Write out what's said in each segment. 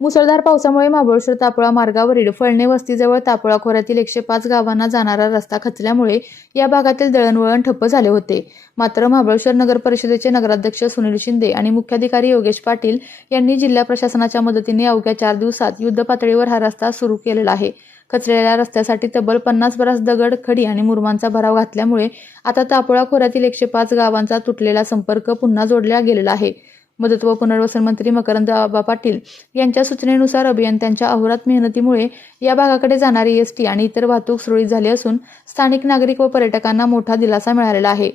मुसळधार पावसामुळे महाबळेश्वर तापोळा मार्गावरील फळणे वस्तीजवळ तापोळा खोऱ्यातील 105 गावांना जाणारा रस्ता खचल्यामुळे या भागातील दळणवळण ठप्प झाले होते. मात्र महाबळेश्वर नगर परिषदेचे नगराध्यक्ष सुनील शिंदे आणि मुख्याधिकारी योगेश पाटील यांनी जिल्हा प्रशासनाच्या मदतीने अवघ्या 4 दिवसात युद्धपातळीवर हा रस्ता सुरू केलेला आहे. खचलेल्या रस्त्यासाठी तब्बल 50 बरास दगड, खडी आणि मुरुमांचा भराव घातल्यामुळे आता तापोळा खोऱ्यातील 105 गावांचा तुटलेला संपर्क पुन्हा जोडला गेलेला आहे. मदत व पुनर्वसन मंत्री मकरंद आबा पाटील यांच्या सूचनेनुसार अभियंत्यांच्या अहोरात्र मेहनतीमुळे या भागाकडे जाणारी एसटी आणि इतर वाहतूक सुरळीत झाली असून स्थानिक नागरिक व पर्यटकांना मोठा दिलासा मिळालेला आहे.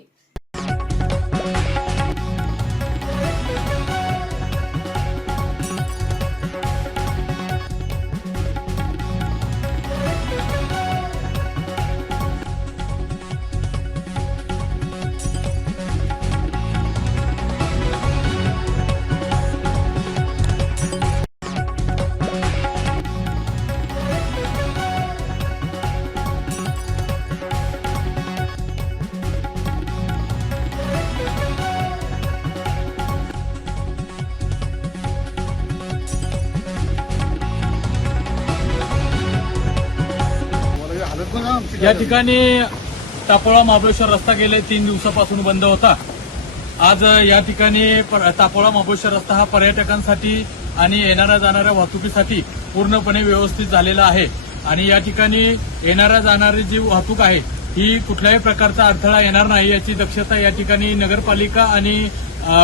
या ठिकाणी तापोळा महाबळेश्वर रस्ता गेले 3 दिवसापासून बंद होता. आज या ठिकाणी तापोळा महाबळेश्वर रस्ता हा पर्यटकांसाठी आणि येणाऱ्या जाणाऱ्या वाहतुकीसाठी पूर्णपणे व्यवस्थित झालेला आहे. आणि या ठिकाणी येणाऱ्या जाणारी जी वाहतूक आहे ही कुठल्याही प्रकारचा अडथळा येणार नाही याची दक्षता या ठिकाणी नगरपालिका आणि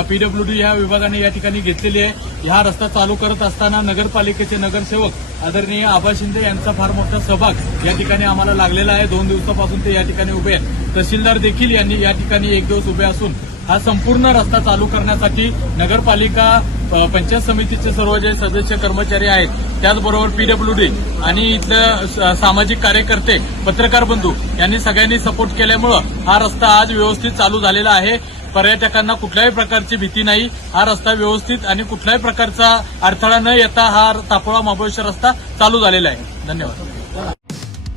पीडब्ल्यूडी या विभागाने या ठिकाणी घेतलेली आहे. हा रस्ता चालू करत असताना नगरपालिकेचे नगरसेवक आदरणीय आबा शिंदे यांचा फार मोठा सहभाग या ठिकाणी आम्हाला लागलेला आहे. 2 दिवसापासून ते या ठिकाणी उभे आहेत. तहसीलदार देखील यांनी या ठिकाणी 1 दिवस उभे असून हा संपूर्ण रस्ता चालू करण्यासाठी नगरपालिका, पंचायत समितीचे सर्व जे सदस्य कर्मचारी आहेत, त्याचबरोबर पीडब्ल्यूडी आणि इथले सामाजिक कार्यकर्ते, पत्रकार बंधू यांनी सगळ्यांनी सपोर्ट केल्यामुळं हा रस्ता आज व्यवस्थित चालू झालेला आहे. पर्यटकांना कुठल्याही प्रकारची भीती नाही. हा रस्ता व्यवस्थित आणि कुठल्याही प्रकारचा अडथळा न येता हा तापोळा महाबळेश्वर रस्ता चालू झालेला आहे. धन्यवाद.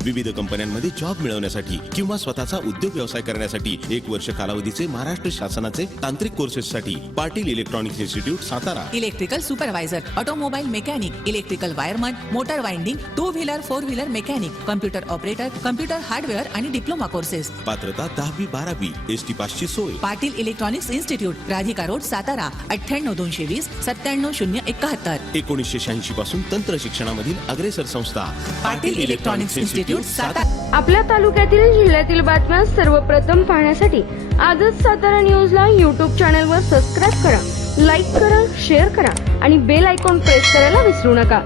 विविध कंपन्यांमध्ये जॉब मिळवण्यासाठी किंवा स्वतःचा उद्योग व्यवसाय करण्यासाठी 1 वर्ष कालावधीचे महाराष्ट्र शासनाचे तांत्रिक कोर्सेससाठी Patil electronics institute Satara. Electrical supervisor, automobile mechanic, electrical wireman, motor winding, 2 wheeler 4 wheeler mechanic, computer operator, computer hardware आणि डिप्लोमा कोर्सेस. पात्रता 10वी 12वी. एसटी पासची सोय. Patil electronics institute, Radhika road, Satara. 98 220 97 071. 1986 पासून तंत्र शिक्षणामधील अग्रेसर संस्था पाटील इलेक्ट्रॉनिक्स इन्स्टिट्यूट, सातारा. आपल्या तालुक्यातील जिल्ह्यातील बातम्या सर्वप्रथम पाहण्यासाठी आजच सातारा न्यूजला YouTube चॅनलवर सबस्क्राईब करा, लाईक करा, शेअर करा आणि बेल आयकॉन प्रेस करायला विसरू नका.